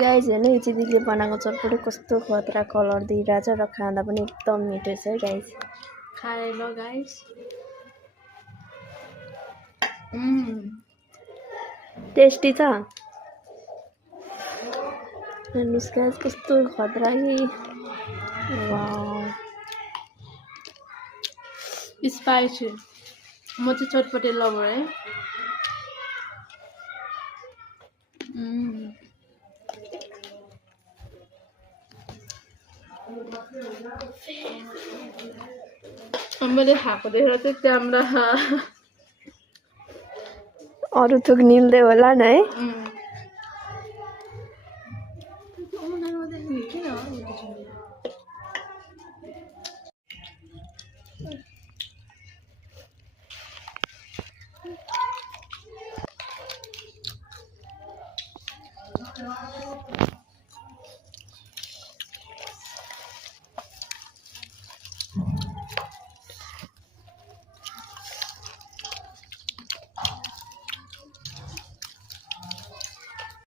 Guys हेर्नु यो चाहिँ दिदीले बनाएको चटपटी कस्तो खतरा कलर दिइरहेछ र खाँदा पनि एकदम मिठो छ है गाइस। खाए ल गाइस। टेस्टी छ। हेर्नुहोस् गाइस कस्तो खतरा कि वाउ स्पाइसी। म चाहिँ चटपटे लभर है। मैले खाएको देखेर चाहिँ त्यहाँबाट अरू थोक निल्दै होला न है।